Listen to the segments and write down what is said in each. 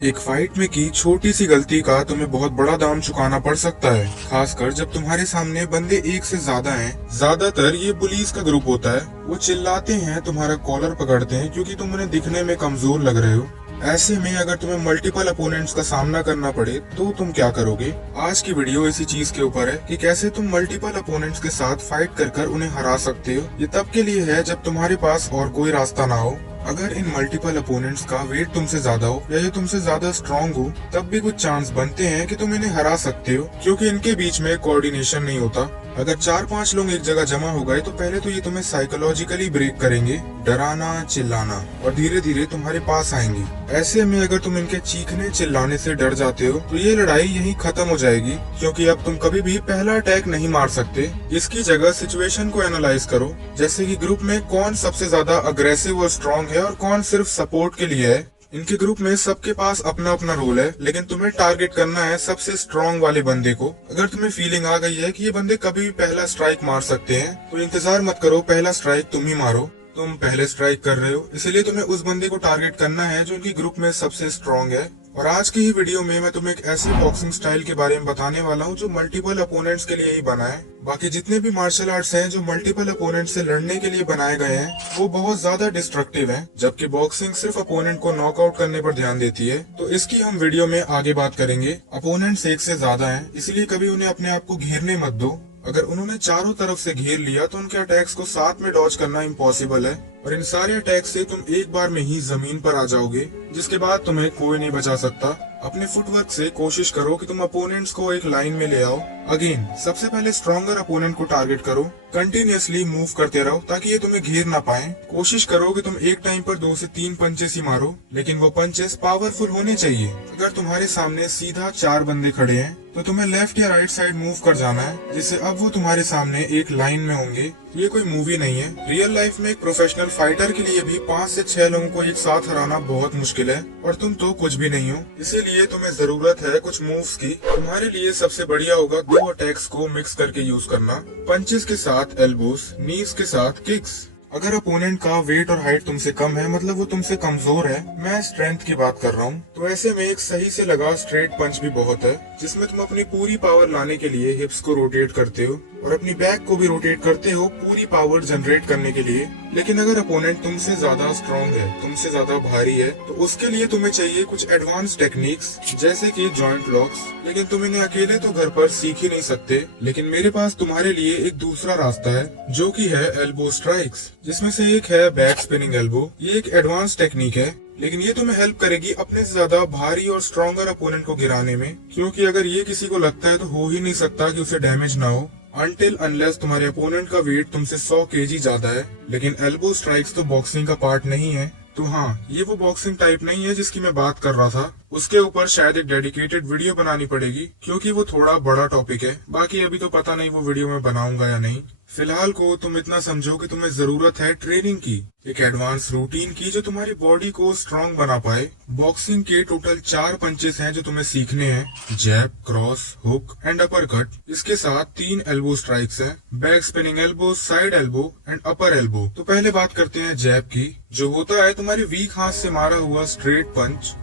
एक फाइट में की छोटी सी गलती का तुम्हें बहुत बड़ा दाम चुकाना पड़ सकता है, खासकर जब तुम्हारे सामने बंदे एक से ज्यादा हैं। ज्यादातर ये पुलिस का ग्रुप होता है। वो चिल्लाते हैं, तुम्हारा कॉलर पकड़ते हैं क्योंकि तुम उन्हें दिखने में कमजोर लग रहे हो। ऐसे में अगर तुम्हें मल्टीपल अपोनेंट्स का सामना करना पड़े तो तुम क्या करोगे। आज की वीडियो इसी चीज के ऊपर है कि कैसे तुम मल्टीपल अपोनेंट्स के साथ फाइट कर उन्हें हरा सकते हो। ये तब के लिए है जब तुम्हारे पास और कोई रास्ता ना हो। अगर इन मल्टीपल अपोनेंट्स का वेट तुमसे ज्यादा हो या ये तुमसे ज्यादा स्ट्रांग हो, तब भी कुछ चांस बनते हैं कि तुम इन्हें हरा सकते हो, क्योंकि इनके बीच में कोऑर्डिनेशन नहीं होता। अगर 4-5 लोग एक जगह जमा हो गए तो पहले तो ये तुम्हें साइकोलॉजिकली ब्रेक करेंगे, डराना, चिल्लाना, और धीरे धीरे तुम्हारे पास आएंगे। ऐसे में अगर तुम इनके चीखने चिल्लाने से डर जाते हो तो ये लड़ाई यहीं खत्म हो जाएगी, क्योंकि अब तुम कभी भी पहला अटैक नहीं मार सकते। इसकी जगह सिचुएशन को एनालाइज करो, जैसे कि ग्रुप में कौन सबसे ज्यादा अग्रेसिव और स्ट्रांग है और कौन सिर्फ सपोर्ट के लिए है। इनके ग्रुप में सबके पास अपना अपना रोल है, लेकिन तुम्हें टारगेट करना है सबसे स्ट्रांग वाले बंदे को। अगर तुम्हें फीलिंग आ गई है कि ये बंदे कभी भी पहला स्ट्राइक मार सकते हैं, तो इंतजार मत करो, पहला स्ट्राइक तुम ही मारो। तुम पहले स्ट्राइक कर रहे हो, इसलिए तुम्हें उस बंदे को टारगेट करना है जो उनकी ग्रुप में सबसे स्ट्रांग है। और आज की ही वीडियो में मैं तुम्हें एक ऐसे बॉक्सिंग स्टाइल के बारे में बताने वाला हूँ जो मल्टीपल अपोनेंट्स के लिए ही बना है। बाकी जितने भी मार्शल आर्ट्स हैं जो मल्टीपल अपोनेंट से लड़ने के लिए बनाए गए हैं, वो बहुत ज्यादा डिस्ट्रक्टिव हैं, जबकि बॉक्सिंग सिर्फ अपोनेंट को नॉकआउट करने पर ध्यान देती है। तो इसकी हम वीडियो में आगे बात करेंगे। अपोनेंट्स एक से ज्यादा हैं, इसलिए कभी उन्हें अपने आप को घेरने मत दो। अगर उन्होंने चारों तरफ से घेर लिया तो उनके अटैक्स को साथ में डॉज करना इम्पॉसिबल है, और इन सारे अटैक से तुम एक बार में ही जमीन पर आ जाओगे, जिसके बाद तुम्हें कोई नहीं बचा सकता। अपने फुटवर्क से कोशिश करो कि तुम अपोनेंट्स को एक लाइन में ले आओ। अगेन, सबसे पहले स्ट्रॉन्गर अपोनेंट को टारगेट करो, कंटिन्यूअसली मूव करते रहो ताकि ये तुम्हें घेर ना पाए। कोशिश करो कि तुम एक टाइम पर 2 से 3 पंचेस ही मारो, लेकिन वो पंचेस पावरफुल होने चाहिए। अगर तुम्हारे सामने सीधा 4 बंदे खड़े हैं तो तुम्हें लेफ्ट या राइट साइड मूव कर जाना है, जिससे अब वो तुम्हारे सामने एक लाइन में होंगे। ये कोई मूवी नहीं है। रियल लाइफ में एक प्रोफेशनल फाइटर के लिए भी 5 से 6 लोगों को एक साथ हराना बहुत मुश्किल है, और तुम तो कुछ भी नहीं हो। इसीलिए तुम्हें जरूरत है कुछ मूव्स की। तुम्हारे लिए सबसे बढ़िया होगा 2 अटैक्स को मिक्स करके यूज करना, पंचेस के साथ एल्बोस, नीज के साथ किक्स। अगर अपोनेंट का वेट और हाइट तुमसे कम है, मतलब वो तुमसे कमजोर है, मैं स्ट्रेंथ की बात कर रहा हूँ, तो ऐसे में एक सही से लगा स्ट्रेट पंच भी बहुत है, जिसमें तुम अपनी पूरी पावर लाने के लिए हिप्स को रोटेट करते हो और अपनी बैक को भी रोटेट करते हो पूरी पावर जनरेट करने के लिए। लेकिन अगर अपोनेंट तुमसे ज्यादा स्ट्रांग है, तुमसे ज्यादा भारी है, तो उसके लिए तुम्हें चाहिए कुछ एडवांस टेक्निक्स, जैसे कि जॉइंट लॉक्स। लेकिन तुम इन्हें अकेले तो घर पर सीख ही नहीं सकते, लेकिन मेरे पास तुम्हारे लिए एक दूसरा रास्ता है, जो कि है एल्बो स्ट्राइक्स, जिसमें से एक है बैक स्पिनिंग एल्बो। ये एक एडवांस टेक्निक है, लेकिन ये तुम्हें हेल्प करेगी अपने से ज्यादा भारी और स्ट्रॉन्गर अपोनेंट को गिराने में, क्योंकि अगर ये किसी को लगता है तो हो ही नहीं सकता कि उसे डैमेज ना हो, अनटिल अनलेस तुम्हारे अपोनेंट का वेट तुमसे 100 kg ज्यादा है। लेकिन एल्बो स्ट्राइक्स तो बॉक्सिंग का पार्ट नहीं है। तो हाँ, ये वो बॉक्सिंग टाइप नहीं है जिसकी मैं बात कर रहा था। उसके ऊपर शायद एक डेडिकेटेड वीडियो बनानी पड़ेगी, क्योंकि वो थोड़ा बड़ा टॉपिक है। बाकी अभी तो पता नहीं वो वीडियो मैं बनाऊंगा या नहीं। फिलहाल को तुम इतना समझो कि तुम्हें जरूरत है ट्रेनिंग की, एक एडवांस रूटीन की, जो तुम्हारी बॉडी को स्ट्रांग बना पाए। बॉक्सिंग के टोटल 4 पंचेस हैं जो तुम्हें सीखने हैं, jab, cross, hook and upper cut. इसके साथ 3 एल्बो स्ट्राइक्स हैं, back spinning elbow, side elbow and upper elbow. तो पहले बात करते हैं जैब की, जो होता है तुम्हारे वीक हाथ से मारा हुआ स्ट्रेट पंच।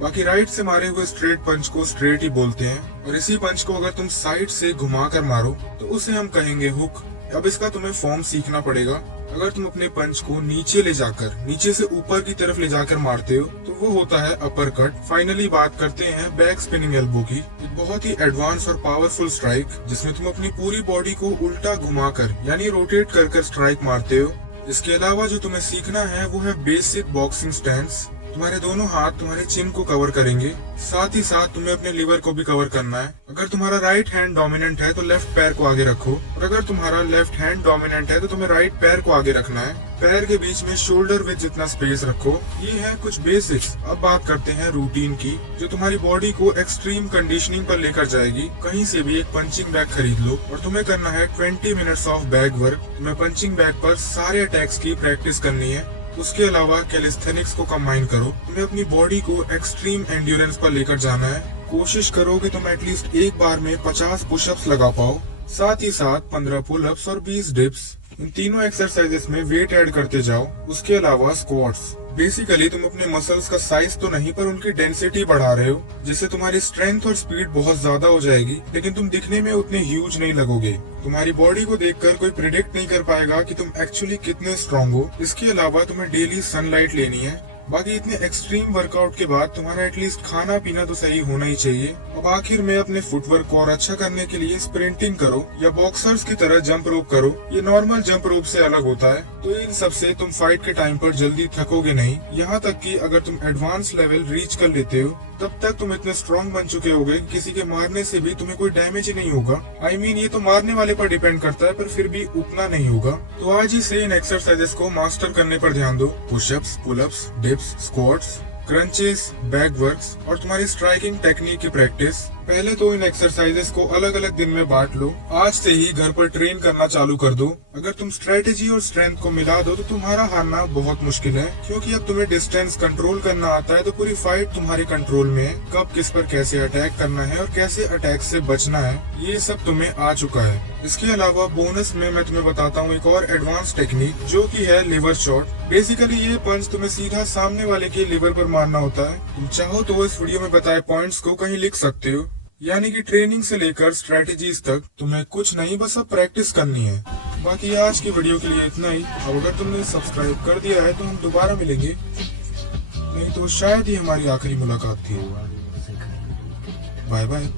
बाकी राइट से मारे हुए स्ट्रेट पंच को स्ट्रेट ही बोलते हैं, और इसी पंच को अगर तुम साइड से घुमा कर मारो तो उसे हम कहेंगे हुक। अब इसका तुम्हें फॉर्म सीखना पड़ेगा। अगर तुम अपने पंच को नीचे ले जाकर, नीचे से ऊपर की तरफ ले जाकर मारते हो तो वो होता है अपर कट। फाइनली बात करते हैं बैक स्पिनिंग एल्बो की, एक बहुत ही एडवांस और पावरफुल स्ट्राइक, जिसमें तुम अपनी पूरी बॉडी को उल्टा घुमाकर यानी रोटेट कर स्ट्राइक मारते हो। इसके अलावा जो तुम्हें सीखना है वो है बेसिक बॉक्सिंग स्टैंस। तुम्हारे दोनों हाथ तुम्हारे चिन को कवर करेंगे, साथ ही साथ तुम्हें अपने लिवर को भी कवर करना है। अगर तुम्हारा राइट हैंड डोमिनेंट है तो लेफ्ट पैर को आगे रखो, और अगर तुम्हारा लेफ्ट हैंड डोमिनेंट है तो तुम्हें राइट पैर को आगे रखना है। पैर के बीच में शोल्डर विड्थ जितना स्पेस रखो। ये है कुछ बेसिक्स। अब बात करते हैं रूटीन की, जो तुम्हारी बॉडी को एक्सट्रीम कंडीशनिंग पर लेकर जाएगी। कहीं से भी एक पंचिंग बैग खरीद लो और तुम्हें करना है 20 मिनट्स ऑफ बैग वर्क। तुम्हें पंचिंग बैग पर सारे अटैक्स की प्रैक्टिस करनी है। उसके अलावा कैलिस्थेनिक्स को कंबाइन करो। तुम्हें अपनी बॉडी को एक्सट्रीम एंड्योरेंस पर लेकर जाना है। कोशिश करो कि तुम एटलीस्ट एक बार में 50 पुशअप्स लगा पाओ, साथ ही साथ 15 पुलअप्स और 20 डिप्स। इन तीनों एक्सरसाइजेस में वेट ऐड करते जाओ। उसके अलावा स्क्वाट्स, बेसिकली तुम अपने मसल्स का साइज तो नहीं पर उनकी डेंसिटी बढ़ा रहे हो, जिससे तुम्हारी स्ट्रेंथ और स्पीड बहुत ज्यादा हो जाएगी, लेकिन तुम दिखने में उतने ह्यूज नहीं लगोगे। तुम्हारी बॉडी को देखकर कोई प्रिडिक्ट नहीं कर पाएगा कि तुम एक्चुअली कितने स्ट्रांग हो। इसके अलावा तुम्हें डेली सनलाइट लेनी है। बाकी इतने एक्सट्रीम वर्कआउट के बाद तुम्हारा एटलीस्ट खाना पीना तो सही होना ही चाहिए। अब आखिर में अपने फुटवर्क को और अच्छा करने के लिए स्प्रिंटिंग करो या बॉक्सर्स की तरह जंप रोप करो। ये नॉर्मल जंप रोप से अलग होता है, तो इन सब से तुम फाइट के टाइम पर जल्दी थकोगे नहीं। यहाँ तक कि अगर तुम एडवांस लेवल रीच कर लेते हो तब तक तुम इतने स्ट्रॉन्ग बन चुके होगे कि किसी के मारने से भी तुम्हें कोई डैमेज ही नहीं होगा। I mean, ये तो मारने वाले पर डिपेंड करता है, पर फिर भी उतना नहीं होगा। तो आज ही से इन एक्सरसाइजेस को मास्टर करने पर ध्यान दो। Pushups, pullups, dips, squats, crunches, back works और तुम्हारी स्ट्राइकिंग टेक्निक की प्रैक्टिस। पहले तो इन एक्सरसाइजेस को अलग अलग दिन में बांट लो। आज से ही घर पर ट्रेन करना चालू कर दो। अगर तुम स्ट्रेटेजी और स्ट्रेंथ को मिला दो तो तुम्हारा हारना बहुत मुश्किल है, क्योंकि अब तुम्हें डिस्टेंस कंट्रोल करना आता है, तो पूरी फाइट तुम्हारे कंट्रोल में है। कब किस पर कैसे अटैक करना है और कैसे अटैक से बचना है, ये सब तुम्हें आ चुका है। इसके अलावा बोनस में मैं तुम्हें बताता हूँ एक और एडवांस टेक्निक, जो की है लिवर शॉट। बेसिकली ये पंच तुम्हें सीधा सामने वाले के लिवर पर मारना होता है। तुम चाहो तो इस वीडियो में बताए पॉइंट्स को कहीं लिख सकते हो। यानी कि ट्रेनिंग से लेकर स्ट्रेटेजीज तक तुम्हें कुछ नहीं, बस अब प्रैक्टिस करनी है। बाकी आज की वीडियो के लिए इतना ही। अब अगर तुमने सब्सक्राइब कर दिया है तो हम दोबारा मिलेंगे, नहीं तो शायद ही हमारी आखिरी मुलाकात थी। Bye bye.